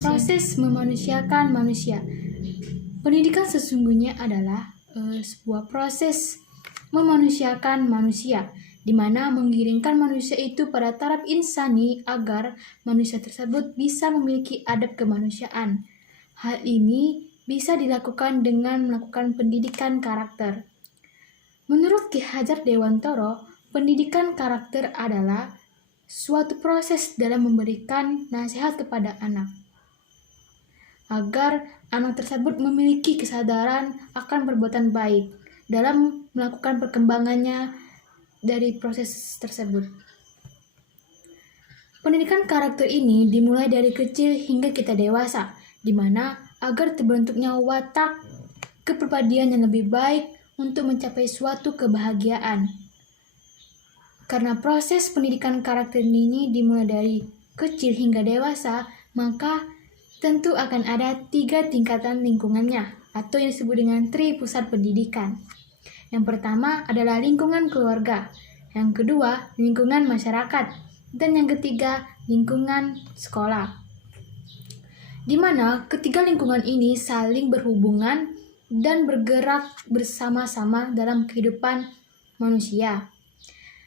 Proses memanusiakan manusia. Pendidikan sesungguhnya adalah sebuah proses memanusiakan manusia, di mana mengiringkan manusia itu pada taraf insani agar manusia tersebut bisa memiliki adab kemanusiaan. Hal ini bisa dilakukan dengan melakukan pendidikan karakter. Menurut Ki Hajar Dewantoro, pendidikan karakter adalah suatu proses dalam memberikan nasihat kepada anak agar anak tersebut memiliki kesadaran akan perbuatan baik dalam melakukan perkembangannya dari proses tersebut. Pendidikan karakter ini dimulai dari kecil hingga kita dewasa, di mana agar terbentuknya watak kepribadian yang lebih baik untuk mencapai suatu kebahagiaan. Karena proses pendidikan karakter ini dimulai dari kecil hingga dewasa, maka tentu akan ada 3 tingkatan lingkungannya, atau yang disebut dengan tri pusat pendidikan. Yang pertama adalah lingkungan keluarga, yang kedua lingkungan masyarakat, dan yang ketiga lingkungan sekolah. Di mana ketiga lingkungan ini saling berhubungan dan bergerak bersama-sama dalam kehidupan manusia.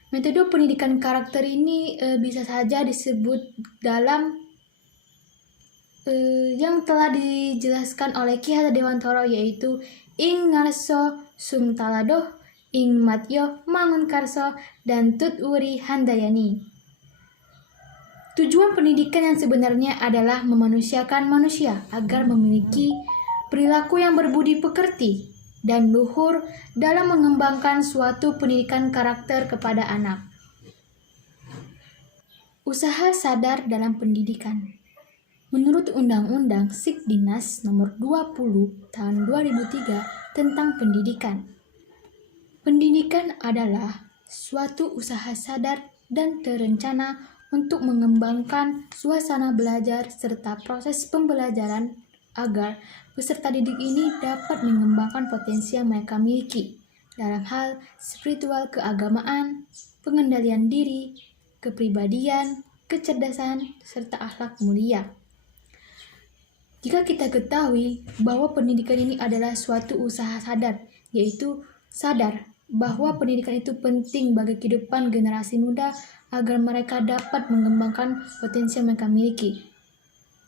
Metode pendidikan karakter ini bisa saja disebut dalam yang telah dijelaskan oleh Ki Hajar Dewantoro, yaitu ing ngarso sung taladoh, ing matyo mangun karso, dan tut uri handayani. Tujuan pendidikan yang sebenarnya adalah memanusiakan manusia agar memiliki perilaku yang berbudi pekerti dan luhur dalam mengembangkan suatu pendidikan karakter kepada anak. Usaha sadar dalam pendidikan. Menurut Undang-Undang Sikdinas Nomor 20 Tahun 2003 tentang pendidikan, pendidikan adalah suatu usaha sadar dan terencana untuk mengembangkan suasana belajar serta proses pembelajaran agar peserta didik ini dapat mengembangkan potensi yang mereka miliki dalam hal spiritual, keagamaan, pengendalian diri, kepribadian, kecerdasan, serta akhlak mulia. Jika kita ketahui bahwa pendidikan ini adalah suatu usaha sadar, yaitu sadar bahwa pendidikan itu penting bagi kehidupan generasi muda agar mereka dapat mengembangkan potensi yang mereka miliki.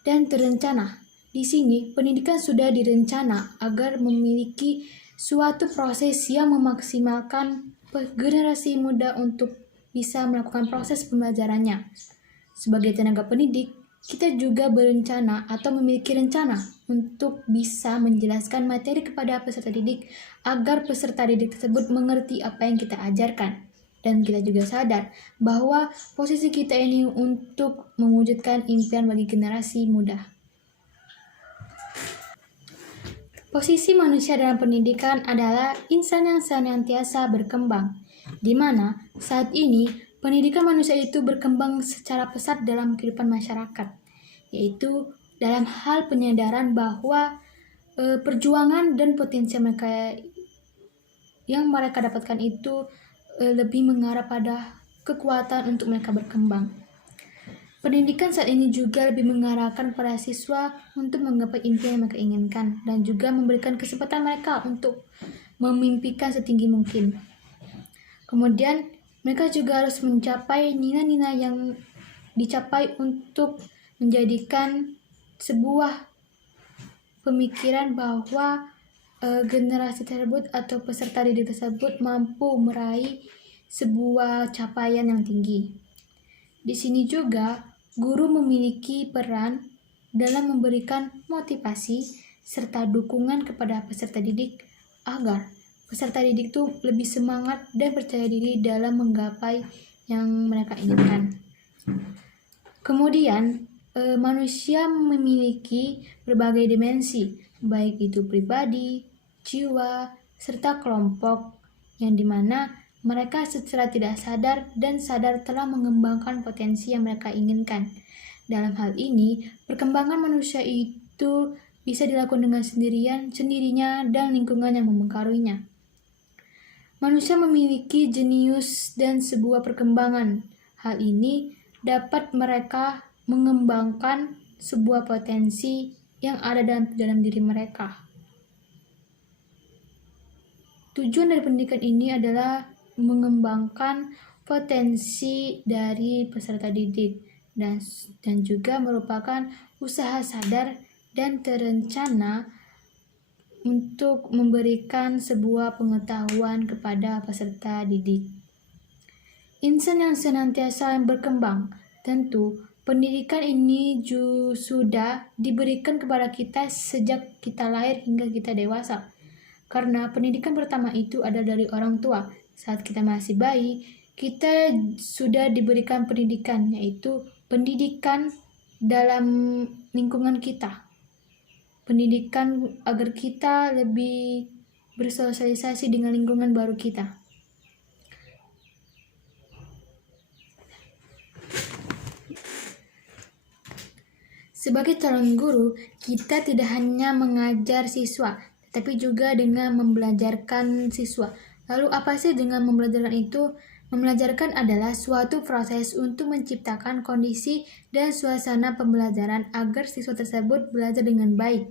Dan terencana, di sini pendidikan sudah direncana agar memiliki suatu proses yang memaksimalkan generasi muda untuk bisa melakukan proses pembelajarannya. Sebagai tenaga pendidik, kita juga berencana atau memiliki rencana untuk bisa menjelaskan materi kepada peserta didik agar peserta didik tersebut mengerti apa yang kita ajarkan. Dan kita juga sadar bahwa posisi kita ini untuk mewujudkan impian bagi generasi muda. Posisi manusia dalam pendidikan adalah insan yang senantiasa berkembang, di mana saat ini pendidikan manusia itu berkembang secara pesat dalam kehidupan masyarakat, yaitu dalam hal penyadaran bahwa perjuangan dan potensi yang mereka dapatkan itu lebih mengarah pada kekuatan untuk mereka berkembang. Pendidikan saat ini juga lebih mengarahkan para siswa untuk menggapai impian yang mereka inginkan dan juga memberikan kesempatan mereka untuk memimpikan setinggi mungkin. Kemudian mereka juga harus mencapai nilai-nilai yang dicapai untuk menjadikan sebuah pemikiran bahwa generasi tersebut atau peserta didik tersebut mampu meraih sebuah capaian yang tinggi. Di sini juga guru memiliki peran dalam memberikan motivasi serta dukungan kepada peserta didik agar peserta didik itu lebih semangat dan percaya diri dalam menggapai yang mereka inginkan. Kemudian, manusia memiliki berbagai dimensi, baik itu pribadi, jiwa, serta kelompok, yang dimana mereka secara tidak sadar dan sadar telah mengembangkan potensi yang mereka inginkan. Dalam hal ini, perkembangan manusia itu bisa dilakukan dengan sendirinya dan lingkungan yang mempengaruhinya. Manusia memiliki jenius dan sebuah perkembangan. Hal ini dapat mereka mengembangkan sebuah potensi yang ada dalam diri mereka. Tujuan dari pendidikan ini adalah mengembangkan potensi dari peserta didik dan juga merupakan usaha sadar dan terencana untuk memberikan sebuah pengetahuan kepada peserta didik. Insan yang senantiasa berkembang, tentu pendidikan ini sudah diberikan kepada kita sejak kita lahir hingga kita dewasa. Karena pendidikan pertama itu ada dari orang tua. Saat kita masih bayi, kita sudah diberikan pendidikan, yaitu pendidikan dalam lingkungan kita. Pendidikan agar kita lebih bersosialisasi dengan lingkungan baru kita. Sebagai calon guru, kita tidak hanya mengajar siswa, tetapi juga dengan membelajarkan siswa. Lalu apa sih dengan membelajarkan itu? Membelajarkan adalah suatu proses untuk menciptakan kondisi dan suasana pembelajaran agar siswa tersebut belajar dengan baik.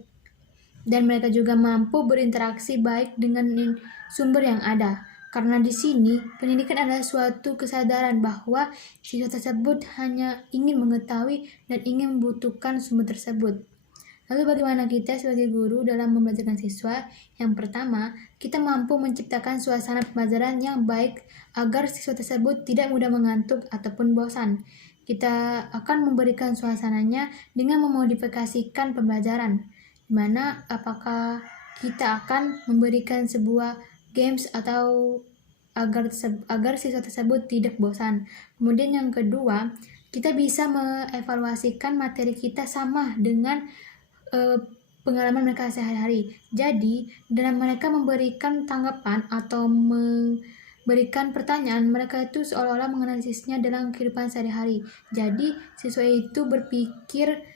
Dan mereka juga mampu berinteraksi baik dengan sumber yang ada. Karena di sini, pendidikan adalah suatu kesadaran bahwa siswa tersebut hanya ingin mengetahui dan ingin membutuhkan sumber tersebut. Lalu bagaimana kita sebagai guru dalam membelajarkan siswa? Yang pertama, kita mampu menciptakan suasana pembelajaran yang baik agar siswa tersebut tidak mudah mengantuk ataupun bosan. Kita akan memberikan suasananya dengan memodifikasikan pembelajaran, di mana apakah kita akan memberikan sebuah games atau agar siswa tersebut tidak bosan. Kemudian yang kedua, kita bisa mengevaluasikan materi kita sama dengan pengalaman mereka sehari-hari. Jadi, dalam mereka memberikan tanggapan atau memberikan pertanyaan, mereka itu seolah-olah menganalisisnya dalam kehidupan sehari-hari. Jadi, siswa itu berpikir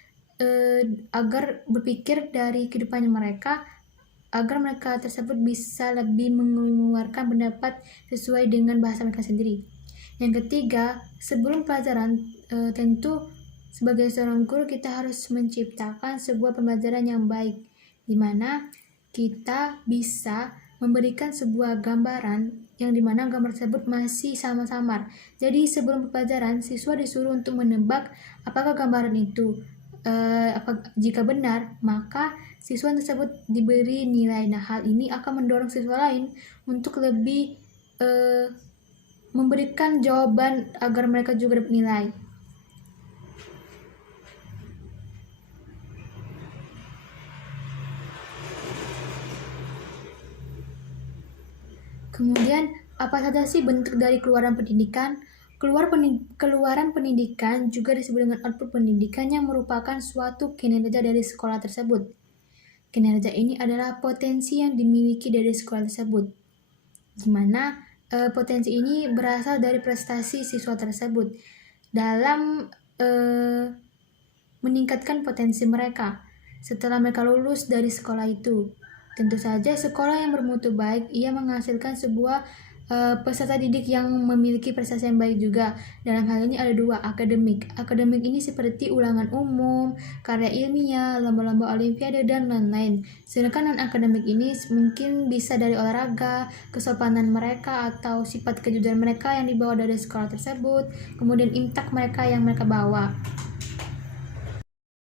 agar berpikir dari kehidupannya mereka, agar mereka tersebut bisa lebih mengeluarkan pendapat sesuai dengan bahasa mereka sendiri. Yang ketiga, sebelum pelajaran tentu sebagai seorang guru kita harus menciptakan sebuah pembelajaran yang baik, di mana kita bisa memberikan sebuah gambaran yang dimana gambar tersebut masih samar-samar. Jadi sebelum pelajaran, siswa disuruh untuk menebak apakah gambaran itu jika benar, maka siswa tersebut diberi nilai. Nah, hal ini akan mendorong siswa lain untuk lebih memberikan jawaban agar mereka juga dapat nilai. Kemudian, apa saja sih bentuk dari keluaran pendidikan? Keluaran pendidikan juga disebut dengan output pendidikan yang merupakan suatu kinerja dari sekolah tersebut. Kinerja ini adalah potensi yang dimiliki dari sekolah tersebut, di mana potensi ini berasal dari prestasi siswa tersebut dalam meningkatkan potensi mereka setelah mereka lulus dari sekolah itu. Tentu saja sekolah yang bermutu baik ia menghasilkan sebuah peserta didik yang memiliki prestasi yang baik juga. Dalam hal ini ada dua, akademik. Akademik ini seperti ulangan umum, karya ilmiah, lomba-lomba olimpiade, dan lain-lain. Sedangkan non-akademik ini mungkin bisa dari olahraga, kesopanan mereka, atau sifat kejujuran mereka yang dibawa dari sekolah tersebut, kemudian imtak mereka yang mereka bawa.